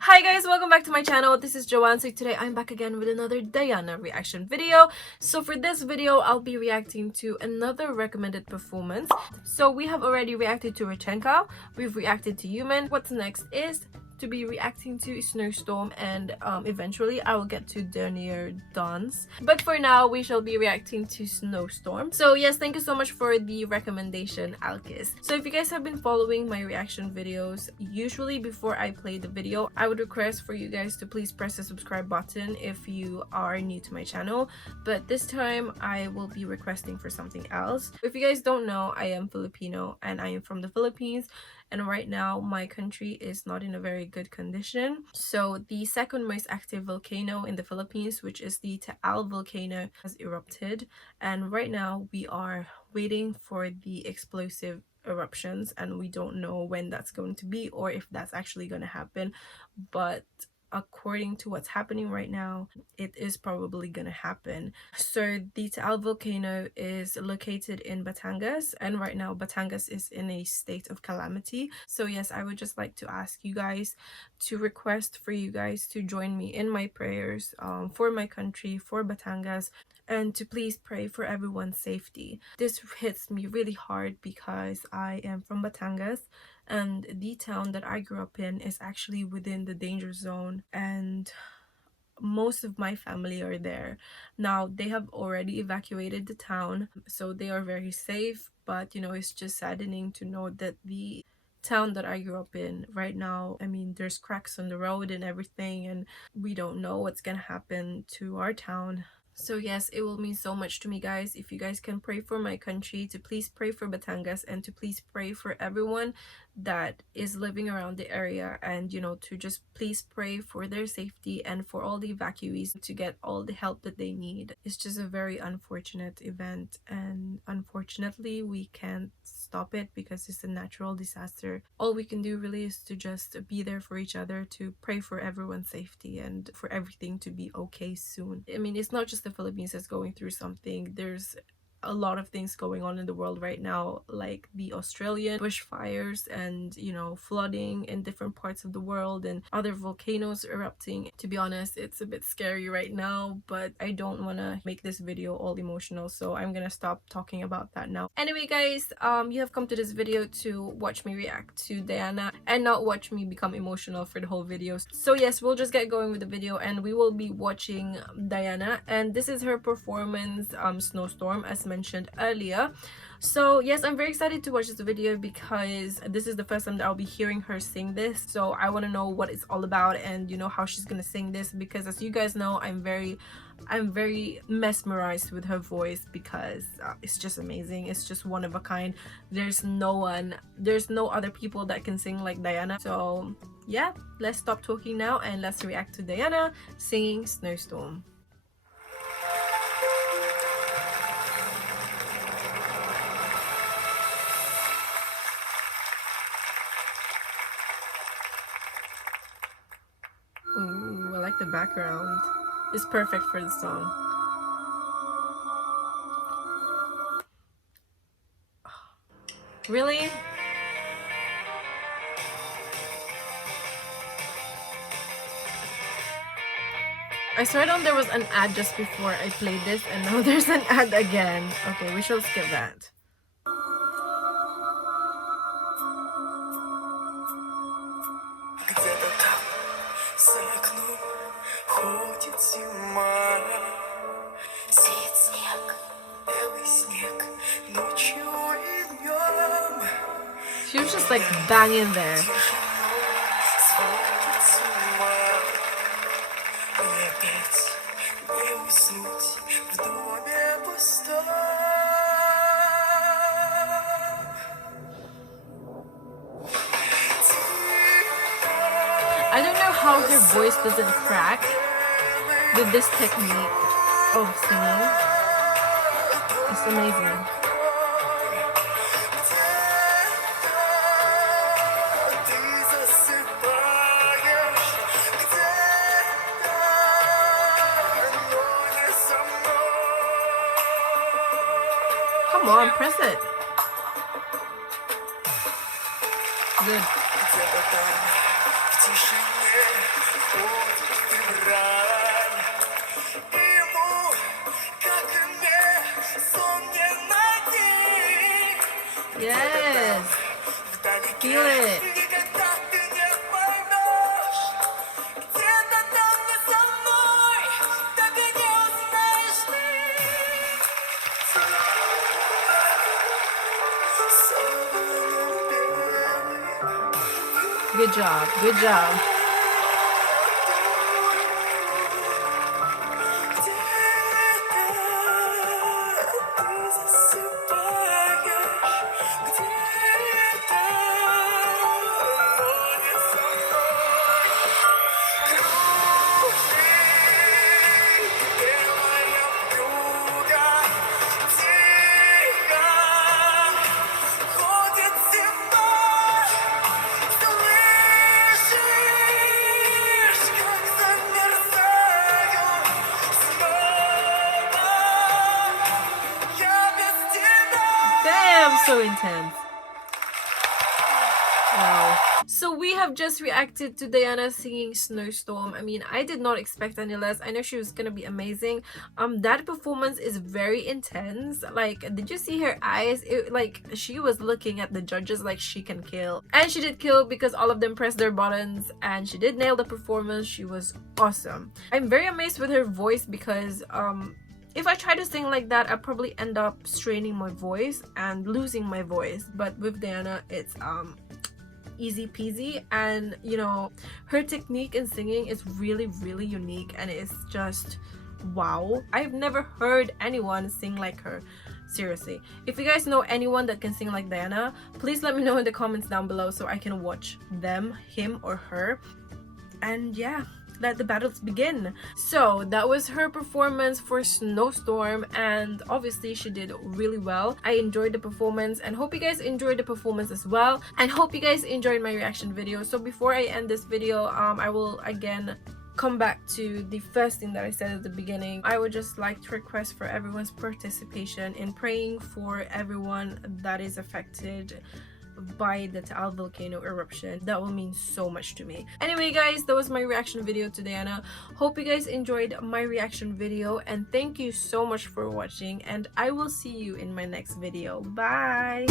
Hi guys, welcome back to my channel. This is Joanne. So today I'm back again with another Diana reaction video. So for this video, I'll be reacting to another recommended performance. So we have already reacted to Rechenka, we've reacted to Human. What's next is to be reacting to Snowstorm, and eventually I will get to Dernier Dance. But for now, we shall be reacting to Snowstorm. So yes, thank you so much for the recommendation, Alkis. So if you guys have been following my reaction videos, usually before I play the video, I would request for you guys to please press the subscribe button if you are new to my channel. But this time, I will be requesting for something else. If you guys don't know, I am Filipino and I am from the Philippines. And right now my country is not in a very good condition. So the second most active volcano in the Philippines, which is the Taal volcano, has erupted, and right now we are waiting for the explosive eruptions, and we don't know when that's going to be or if that's actually going to happen. But according to what's happening right now, it is probably gonna happen. So the Taal volcano is located in Batangas, and right now Batangas is in a state of calamity. So yes, I would just like to ask you guys to request for you guys to join me in my prayers for my country, for Batangas, and to please pray for everyone's safety. This hits me really hard because I am from Batangas, and the town that I grew up in is actually within the danger zone, and most of my family are there. Now they have already evacuated the town, so they are very safe, but you know, it's just saddening to know that the town that I grew up in right now, I mean, there's cracks on the road and everything, and we don't know what's gonna happen to our town. So yes, it will mean so much to me, guys, if you guys can pray for my country, to please pray for Batangas, and to please pray for everyone that is living around the area, and you know, to just please pray for their safety and for all the evacuees to get all the help that they need. It's just a very unfortunate event, and unfortunately we can't stop it because it's a natural disaster. All we can do really is to just be there for each other, to pray for everyone's safety and for everything to be okay soon. I mean, it's not just the Philippines that's going through something. There's a lot of things going on in the world right now, like the Australian bushfires and, you know, flooding in different parts of the world, and other volcanoes erupting. To be honest, it's a bit scary right now, but I don't want to make this video all emotional, so I'm gonna stop talking about that now. Anyway guys, you have come to this video to watch me react to Diana and not watch me become emotional for the whole video. So yes, we'll just get going with the video, and we will be watching Diana, and this is her performance, Snowstorm, as mentioned earlier. So yes, I'm very excited to watch this video because this is the first time that I'll be hearing her sing this. So I want to know what it's all about, and you know, how she's gonna sing this, because as you guys know, I'm very mesmerized with her voice, because it's just amazing. It's just one of a kind. There's no other people that can sing like Diana. So yeah, let's stop talking now and let's react to Diana singing Snowstorm. Ooh, I like the background. It's perfect for the song. Really? I swear down there was an ad just before I played this, and now there's an ad again. Okay, we shall skip that. Где-то там, за окном, ходит зима. Сеет снег, белый снег, ночью и днем. She was just like banging there. Сходит с ума. И опять не уснуть в доме пустом. I don't know how her voice doesn't crack with this technique of singing. It's amazing. Come on, press it. Good. Где-то там, в тишине, Good job. Good job. Damn, so intense. Wow. So we have just reacted to Diana singing Snowstorm. I mean, I did not expect any less. I know she was gonna be amazing. That performance is very intense. Like, did you see her eyes? Like, she was looking at the judges like she can kill. And she did kill because all of them pressed their buttons, and she did nail the performance. She was awesome. I'm very amazed with her voice because if I try to sing like that, I'll probably end up straining my voice and losing my voice. But with Diana, it's easy peasy, and you know, her technique in singing is really unique, and it's just wow. I've never heard anyone sing like her. Seriously, if you guys know anyone that can sing like Diana, please let me know in the comments down below so I can watch them, him or her. And yeah, let the battles begin. So that was her performance for Snowstorm, and obviously she did really well. I enjoyed the performance and hope you guys enjoyed the performance as well, and hope you guys enjoyed my reaction video. So before I end this video, I will again come back to the first thing that I said at the beginning. I would just like to request for everyone's participation in praying for everyone that is affected by the Taal volcano eruption. That will mean so much to me. Anyway guys, that was my reaction video to Diana. Hope you guys enjoyed my reaction video, and thank you so much for watching, and I will see you in my next video. Bye.